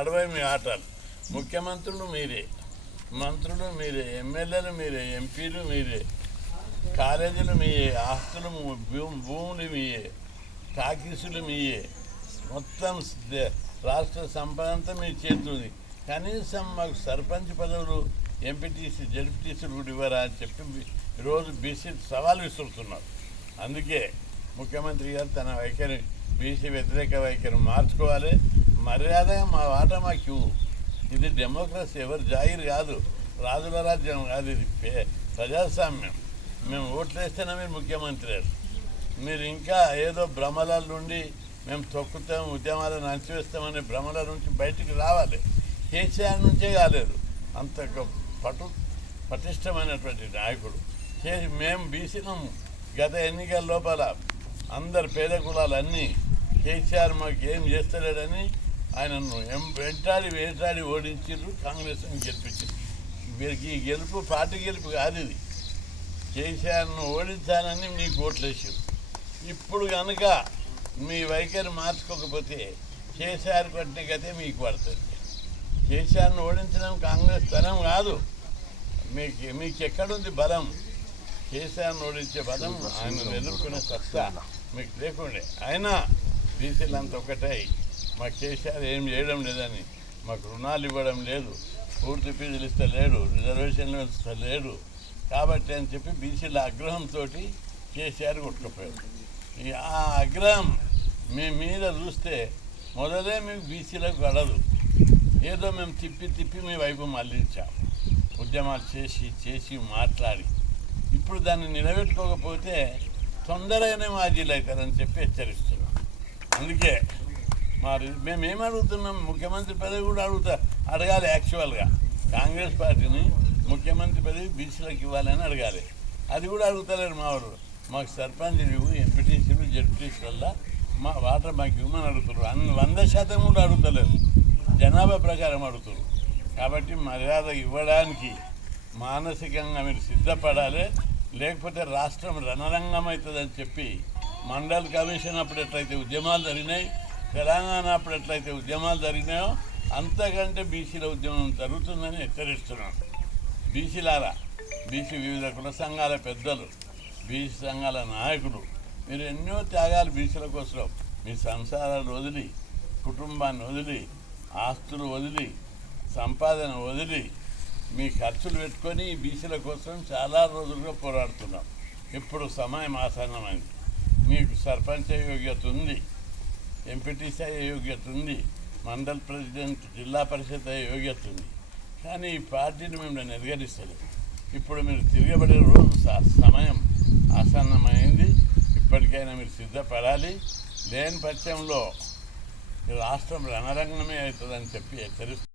ఇరవై మీ ఆటలు. ముఖ్యమంత్రులు మీరే. మంత్రులు మీరే ఎమ్మెల్యేలు మీరే ఎంపీలు మీరే కాలేజీలు మీయే ఆస్తులు భూ- భూములు మీయే టాకీసులు మీయే. మొత్తం రాష్ట్ర సంపద అంతా మీ చేతుంది కనీసం మాకు సర్పంచ్ పదవులు ఎంపీటీసీ జడ్పీటీసీలు కూడా ఇవ్వరా అని చెప్పి ఈరోజు బీసీ సవాల్ విసురుతున్నారు. అందుకే ముఖ్యమంత్రి గారు తన వైఖరి బీసీ వ్యతిరేక వైఖరి మార్చుకోవాలి. మర్యాదగా మా వాట మా క్యూ. ఇది డెమోక్రసీ ఎవరు జాయిర్ కాదు. రాజుల రాజ్యం కాదు ఇది పే- ప్రజాస్వామ్యం. మేము ఓట్లేస్తేనే మీరు ముఖ్యమంత్రి మీరు ఇంకా ఏదో భ్రమల నుండి మేము తొక్కుతాం ఉద్యమాలను అణచివేస్తామనే భ్రమల నుంచి బయటికి రావాలి. కేసీఆర్ నుంచే కాలేదు. అంత పటు పటిష్టమైనటువంటి నాయకుడు. చేసి మేము బీసీలం. గత ఎన్నికల లోపల అందరు పేద కులాలన్నీ కేసీఆర్ మాకు ఏం చేస్తలేడని ఆయనను ఎం- వెంటాడి వేటాడి ఓడించారు కాంగ్రెస్ గెలిపించారు వీరికి ఈ గెలుపు పార్టీ గెలుపు కాదు ఇది. కేసీఆర్ను ఓడించాలని మీకు ఓట్లేసారు ఇప్పుడు కనుక మీ వైఖరి మార్చుకోకపోతే కేసీఆర్ పట్టిన గతే మీకు పడుతుంది. కేసీఆర్ను ఓడించడం కాంగ్రెస్ తరం కాదు. మీకు మీకు ఎక్కడుంది బలం? కేసీఆర్ను ఓడించే బలం ఆయన ఎదుర్కొనే సత్తా మీకు లేకుండే. అయినా బీసీలంతా ఒకటే. మాకు కేసీఆర్ ఏం చేయడం లేదని. మాకు రుణాలు ఇవ్వడం లేదు పూర్తి ఫీజులు ఇస్తలేడు రిజర్వేషన్లు ఇస్తలేడు కాబట్టి అని చెప్పి బీసీల ఆగ్రహంతో కేసీఆర్ కొట్టుకుపోయాడు. ఈ ఆ ఆగ్రహం మీ మీద చూస్తే మొదలే మీకు బీసీలకు గడదు ఏదో మేము తిప్పి తిప్పి మీ వైపు మళ్ళించాం. ఉద్యమాలు చేసి చేసి మాట్లాడి. ఇప్పుడు దాన్ని నిలబెట్టుకోకపోతే తొందరగానే మాజీలు అవుతారని చెప్పి హెచ్చరిస్తున్నాం. అందుకే మరి మేము అడుగుతున్నాం? ముఖ్యమంత్రి పదవి కూడా అడుగుతా. అడగాలి యాక్చువల్గా కాంగ్రెస్ పార్టీని ముఖ్యమంత్రి పదవి బీసీలకు ఇవ్వాలని అడగాలి. అది కూడా అడుగుతలేరు మా వాళ్ళు మాకు సర్పంచ్లు ఎంపీటీసీలు జడ్పీటీసీ వల్ల మా వాటర్ మాకు ఇవ్వమని అడుగుతారు అన్ని వంద శాతం కూడా అడుగుతలేరు. జనాభా ప్రకారం అడుగుతారు కాబట్టి మర్యాద ఇవ్వడానికి మానసికంగా మీరు సిద్ధపడాలి. లేకపోతే రాష్ట్రం రణరంగం అవుతుందని చెప్పి మండల్ కమిషన్ అప్పుడు ఎట్లయితే ఉద్యమాలు జరిగినాయి తెలంగాణ అప్పుడు ఎట్లయితే ఉద్యమాలు జరిగినాయో అంతకంటే బీసీల ఉద్యమం జరుగుతుందని హెచ్చరిస్తున్నాను బీసీలారా బీసీ వివిధ కుల సంఘాల పెద్దలు బీసీ సంఘాల నాయకులు మీరు ఎన్నో త్యాగాలు బీసీల కోసం మీ సంసారాలు వదిలి కుటుంబాన్ని వదిలి ఆస్తులు వదిలి సంపాదన వదిలి మీ ఖర్చులు పెట్టుకొని బీసీల కోసం చాలా రోజులుగా పోరాడుతున్నాం. ఇప్పుడు సమయం ఆసన్నమైంది. మీకు సర్పంచ్ యోగ్యత ఉంది. ఎంపీటీసీ అయ్యే యోగ్యత ఉంది? మండల్ ప్రెసిడెంట్ జిల్లా పరిషత్ అయ్యే యోగ్యత ఉంది? కానీ ఈ పార్టీని మేము నిర్గరిస్తలేదు ఇప్పుడు మీరు తిరగబడే రోజు సమయం ఆసన్నమైంది. ఇప్పటికైనా మీరు సిద్ధపడాలి. లేని పక్షంలో రాష్ట్రం రణరంగమే అవుతుందని చెప్పి హెచ్చరిస్తూ